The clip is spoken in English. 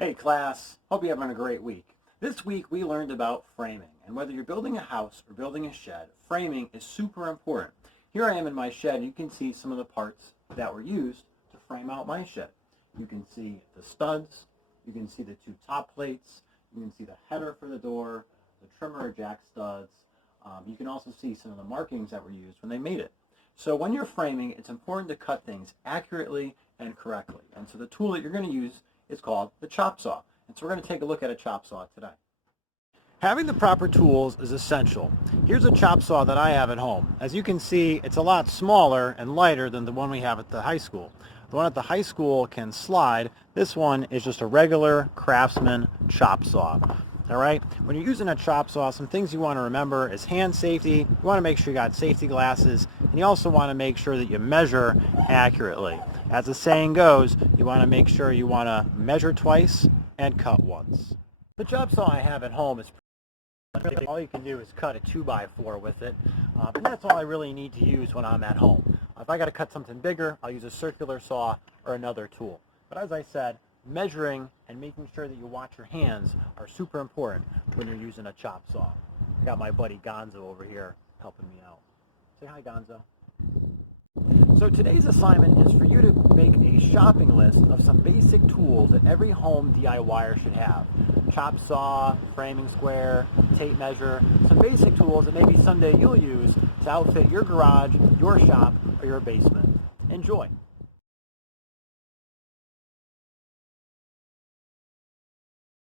Hey class, hope you're having a great week. This week we learned about framing, and whether you're building a house or building a shed, framing is super important. Here I am in my shed, and you can see some of the parts that were used to frame out my shed. You can see the studs, you can see the two top plates, you can see the header for the door, the trimmer or jack studs. You can also see some of the markings that were used when they made it. So when you're framing, it's important to cut things accurately and correctly. And so the tool that you're going to use is called the chop saw. And so we're going to take a look at a chop saw today. Having the proper tools is essential. Here's a chop saw that I have at home. As you can see, it's a lot smaller and lighter than the one we have at the high school. The one at the high school can slide. This one is just a regular Craftsman chop saw. All right, when you're using a chop saw, some things you want to remember is hand safety. You want to make sure you got safety glasses, and you also want to make sure that you measure accurately. As the saying goes, you want to make sure you want to measure twice and cut once. The chop saw I have at home is really all you can do is cut a 2x4 with it, and that's all I really need to use when I'm at home. If I got to cut something bigger, I'll use a circular saw or another tool. But as I said, measuring and making sure that you watch your hands are super important when you're using a chop saw. I got my buddy Gonzo over here helping me out. Say hi, Gonzo. So today's assignment is for you to make a shopping list of some basic tools that every home DIYer should have. Chop saw, framing square, tape measure, some basic tools that maybe someday you'll use to outfit your garage, your shop, or your basement. Enjoy!